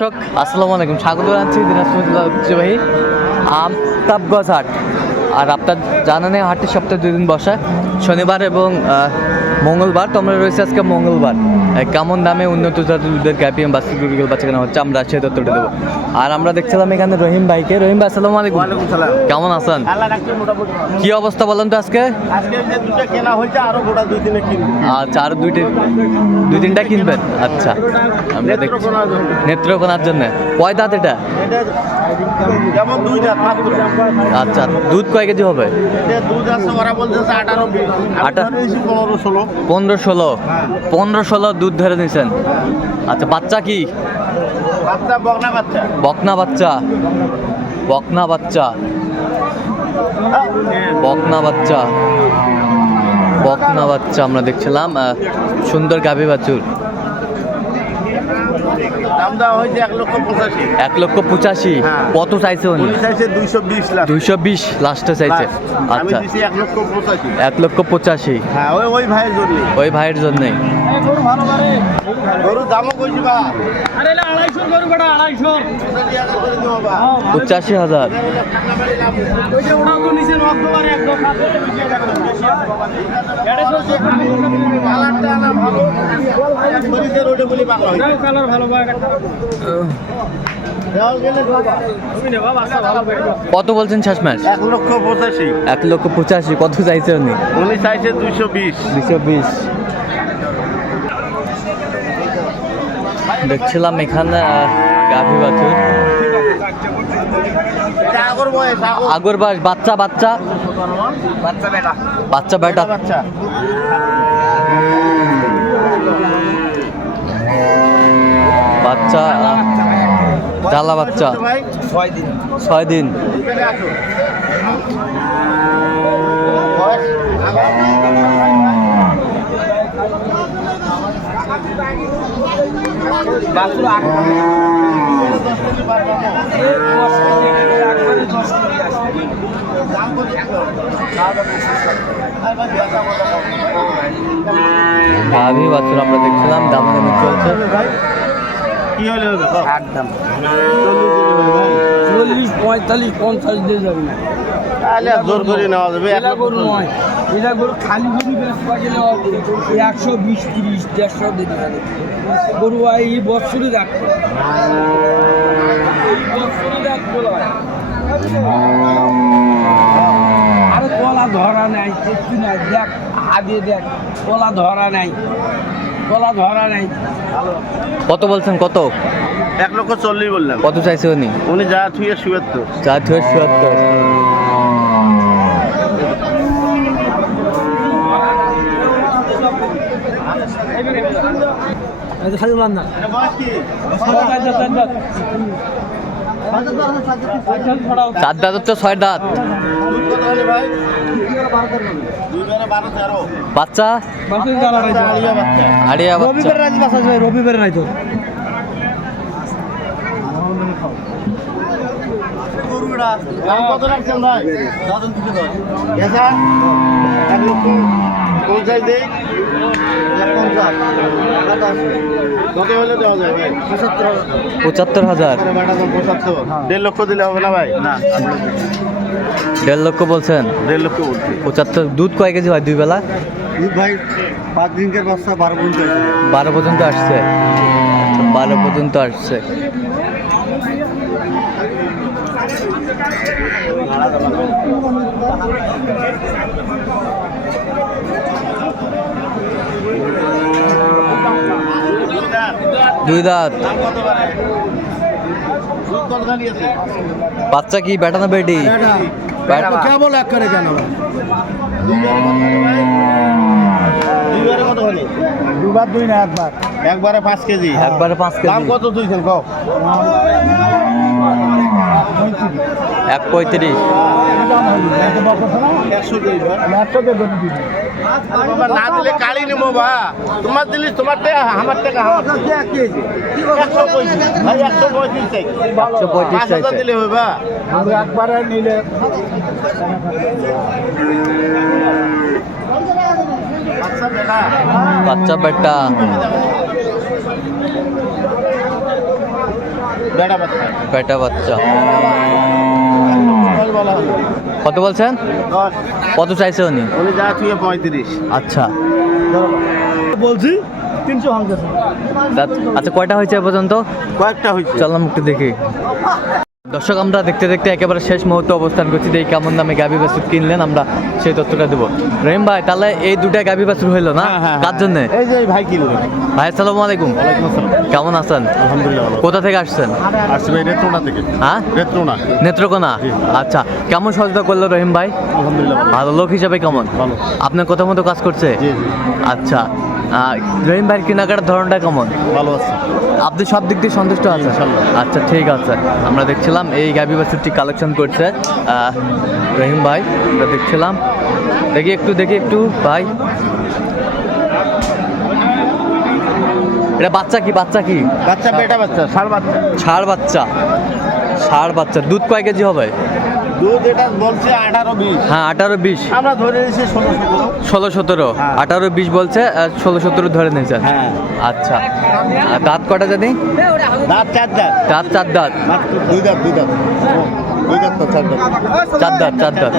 দর্শক, আসসালামু আলাইকুম। স্বাগত জানাচ্ছি দিনাজপুর ঐতিহ্যবাহী আমতাবগজ হাট। আর আপনার জানা নেই, হাটটি সপ্তাহে দুই দিন বসে। শনিবার এবং মঙ্গলবার। তোমরা রয়েছে আজকে মঙ্গলবার। কেমন দামে উন্নত জাতের দুধের ক্যাপিএম বাস্তি গুরুগুল বাচ্চা কেনা হচ্ছে আমরা সে তথ্যটা দেবো। আর আমরা দেখছিলাম এখানে রহিম ভাইকে। রহিম ভাই আসসালামু আলাইকুম। কেমন আছেন? কি অবস্থা বলেন তো আজকে? আচ্ছা আর দুইটি দুই তিনটা কিনবেন? আচ্ছা। আমরা দেখছি নেত্রকোনার জন্য। কয় দাঁত এটা? আচ্ছা দুধ কয় কেজি হবে? পনেরো ষোলো। পনেরো ষোলো। হ্যাঁ। পনেরো ষোলো দুধ ধরে নিয়েছেন আচ্ছা বাচ্চা কি? বাচ্চা বকনা বাচ্চা। বকনা বাচ্চা। বকনা বাচ্চা। বকনা বাচ্চা। আমরা দেখছিলাম সুন্দর গাভী বাছুর। এক লক্ষ পঁচাশি। হ্যাঁ। কত চাইছে উনি? দুইশো বিশ লাস্টে চাইছে। আচ্ছা। এক লক্ষ পঁচাশি। এক লক্ষ পঁচাশি। হ্যাঁ ওই ওই ভাইয়ের জন্য। ওই ভাইয়ের জন্যই পঁচাশি হাজার বা। পঁচাশি হাজার। কত বলছেন শেষমেশ? এক লক্ষ পঁচাশি। এক লক্ষ পঁচাশি কত চাইছে উনি? উনি চাইছে দুইশো বিশ। দুশো বিশ। দেখছিলাম এখানে গাভী বাছুর। আগর বয়স বাচ্চা বাচ্চা। বাচ্চা বেটা। বাচ্চা বেটা বাচ্চা বাচ্চা জ্বালা বাচ্চা। ছয় দিন ছয় দিন এখানে আসো বয়স আগর বাছুর আট গাভী বাছুর আমরা দেখছিলাম দাম দামাদামি চলছে। কি হলে একদম। চল্লিশ পঁয়তাল্লিশ পঞ্চাশ দিয়ে যাবে। তাহলে জোর করে নেওয়া যাবে। এটা গরু নয়। এটা গরু খালি গরু বেচতে গেলে একশো বিশ তিরিশ দেড়শো দিতে পারে গরু এই বছরই রাখবে। এই বছরই রাখবে আরে কলা ধরা নাই কিছু নাই। দেখ হাতে দেখ কলা ধরা নাই। কলা ধরা নাই। কত বলছেন কত? এক লক্ষ চল্লিশ বললাম। কত চাইছে উনি? উনি যা থুয়ে শুয়েত্তর। যা থেকে চুয়াত্তর খালি মান না। চার দাঁত তো ছয় দাঁত। বাচ্চা? আড়িয়া বাচ্চা। রবিবারে নাই তো। কত রাখছেন ভাই? গেছা এক লক্ষ পঞ্চাশ দেই। এক পঞ্চাশ। কত হলে দেওয়া যায় ভাই। পঁচাত্তর হাজার। পঁচাত্তর। দেড় লক্ষ দিলে হবে না ভাই? না দেড় লক্ষ বলছেন? দেড় লক্ষ বলছি। পঁচাত্তর দুধ কয় কেজি হয় দুই বেলা? দুধ ভাই পাঁচ দিনকের বাচ্চা বারো পর্যন্ত বারো পর্যন্ত আসছে। বারো পর্যন্ত আসছে। দুই দাঁত। দাম বাচ্চা কি বেটা না বেটি? বেটা। কেবল এক করে কেন? দুইবারে কত হলো দুবার দুই না একবার। একবারে পাঁচ কেজি। একবারে পাঁচ দাম কেজি। কত তুই কও? এক পঁয়ত্রিশ। না দিলে কালি নেব বা। তোমার দিলি তোমার টাকা আমার টাকা একশো পঁয়ত্রিশ। একশো পঁয়ত্রিশ দিলে হবে একবারে নিলে বাচ্চা বেটা বেড়া বাচ্চা বেটা বাচ্চা। কত বলছেন? কত চাইছে উনি? উনি যা ছুঁয়ে পঁয়ত্রিশ। আচ্ছা। বলছি তিনশো আচ্ছা কয়টা হয়েছে এ পর্যন্ত? কয়েকটা হয়েছে। চললাম একটু দেখি। দর্শক আমরা দেখতে দেখতে একেবারে শেষ মুহূর্তে অবস্থান করছি। এই কেমন দামে গাভী বাছুর কিনলেন আমরা সেই তথ্যটা দেবো। রহিম ভাই তাহলে এই দুটা গাভী বাছুর হইল না? কার জন্য? এই যে ভাই কিনলো ভাই আসসালামু আলাইকুম। কেমন আছেন? আলহামদুলিল্লাহ কোথা থেকে আসছেন? আসছি ভাই রেত্রোনা থেকে। হ্যাঁ? রেত্রোনা নেত্রকোনা? আচ্ছা কেমন সহযোগিতা করল রহিম ভাই? আলহামদুলিল্লাহ ভালো। লোক হিসাবে কেমন? ভালো। আপনার কথা মতো কাজ করছে? আচ্ছা রহিম ভাইয়ের কেনাকাটার ধরনটা কেমন? ভালো আছে। আপনি সব দিক দিয়ে সন্তুষ্ট আছেন। আচ্ছা ঠিক আছে। আমরা দেখছিলাম এই গাবি বাছুরটি কালেকশন করছে রহিম ভাই। আমরা দেখছিলাম। দেখি একটু দেখি একটু ভাই। এটা বাচ্চা কি? বাচ্চা কি? বাচ্চা বেটা বাচ্চা ষাড় বাচ্চা। ষাড় বাচ্চা। ষাড় বাচ্চা। দুধ কয় কেজি হবে? দুধ এটা বলছে আঠারো বিশ। হ্যাঁ আঠারো বিশ। আমরা ধরে নিয়েছি ষোলো সতেরো। ষোলো সতেরো। হ্যাঁ। আঠারো বিশ বলছে ষোলো সতেরো ধরে নিয়েছেন হ্যাঁ। আচ্ছা। দাঁত কটা জানি? দাঁত চার দাঁত। দাঁত চার দাঁত। দুই দাঁত দুই দাঁত। দুই দাঁত তো চার দাঁত। চার দাঁত চার দাঁত।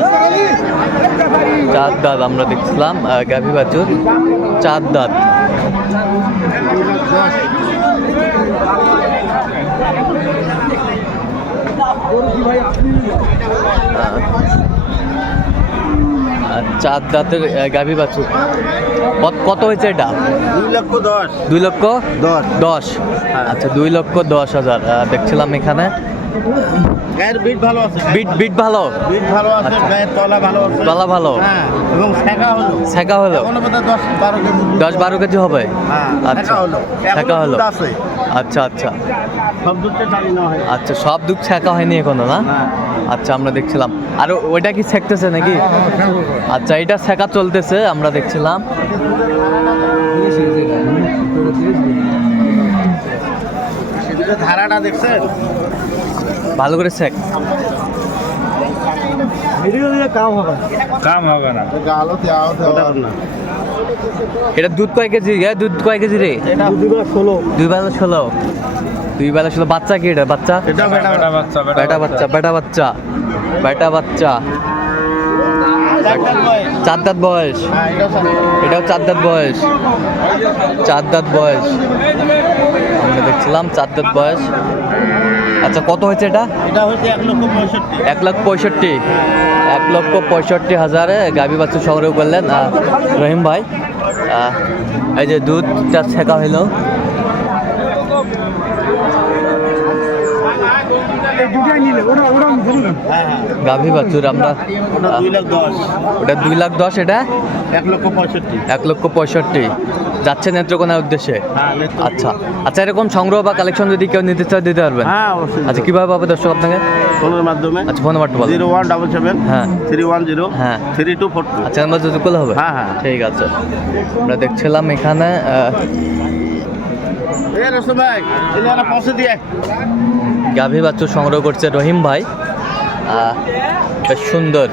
চার দাঁত আমরা দেখছিলাম গাভী বাছুর। চার দাঁত। চার দাঁতের গাভী বাছুর। কত- কত হয়েছে এটা? দুই লক্ষ দশ। দুই লক্ষ? দশ। দশ। আচ্ছা দুই লক্ষ দশ হাজার। দেখছিলাম এখানে। গায়ের বিট ভালো আছে। বিট বিট ভালো। বিট ভালো আছে আচ্ছা। গায়ের তলা ভালো আছে। তলা ভালো। হ্যাঁ এবং শেখা হলো। ছেঁকা হলো? কেজি কেজি হবে? হ্যাঁ আচ্ছা। হলো। ছেঁকা হলো। আছে। আচ্ছা আচ্ছা। সব দুধটা টানি নেওয়া হয় আচ্ছা সব দুধ ছেঁকা হয়নি এখনও না? হ্যাঁ। আচ্ছা আমরা দেখছিলাম। আর ওইটা কি ছেঁকতেছে নাকি? আচ্ছা এটা ছেঁকা চলতেছে আমরা দেখছিলাম। ধারাটা দেখছেন? ভালো করে ছেঁক কাম হবে না। এটা দুধ কয় কেজি? এ দুধ কয় কেজি রে? দুই বেলা ষোলো। দুই বেলা ষোলো। বাচ্চা কি এটা? বাচ্চা? বেটা বাচ্চা বেটা বাচ্চা। বেটা বাচ্চা। চার দাঁত বয়স। হ্যাঁ এটাও এটাও চার দাঁত বয়স। চার দাঁত বয়স। আমরা দেখছিলাম চার দাঁত বয়স। আচ্ছা কত হয়েছে এটা? এটা হচ্ছে এক লক্ষ পঁয়ষট্টি। এক লক্ষ পঁয়ষট্টি। এক লক্ষ পঁয়ষট্টি হাজারে গাভী বাচ্চা সংগ্রহ করলেন রহিম ভাই। এই যে দুধটা ছেঁকা হইল। গাভী বাছুর আমরা ওটা দুই লাখ দশ। ওটা দুই লাখ দশ এটা? এক লক্ষ পঁয়ষট্টি। এক লক্ষ পঁয়ষট্টি। যাচ্ছে নেত্রকোনার উদ্দেশ্যে? হ্যাঁ আচ্ছা। আচ্ছা এরকম সংগ্রহ বা কালেকশন যদি কেউ নিতে চায় দিতে পারবেন? হ্যাঁ অবশ্যই। আচ্ছা কীভাবে পাবে দর্শক আপনাকে? ফোনের মাধ্যমে। আচ্ছা ফোন নাম্বারটা জিরো ওয়ান ডাবল সেভেন। হ্যাঁ। Three one zero. হ্যাঁ। থ্রি টু ফোর আচ্ছা নাম্বার যদি করলে হবে? হ্যাঁ, হ্যাঁ। ঠিক আছে। আমরা দেখছিলাম এখানে এ রসম ভাই পৌঁছে দিয়ে। গাভী বাচ্চু সংগ্রহ করছে রহিম ভাই। বেশ সুন্দর।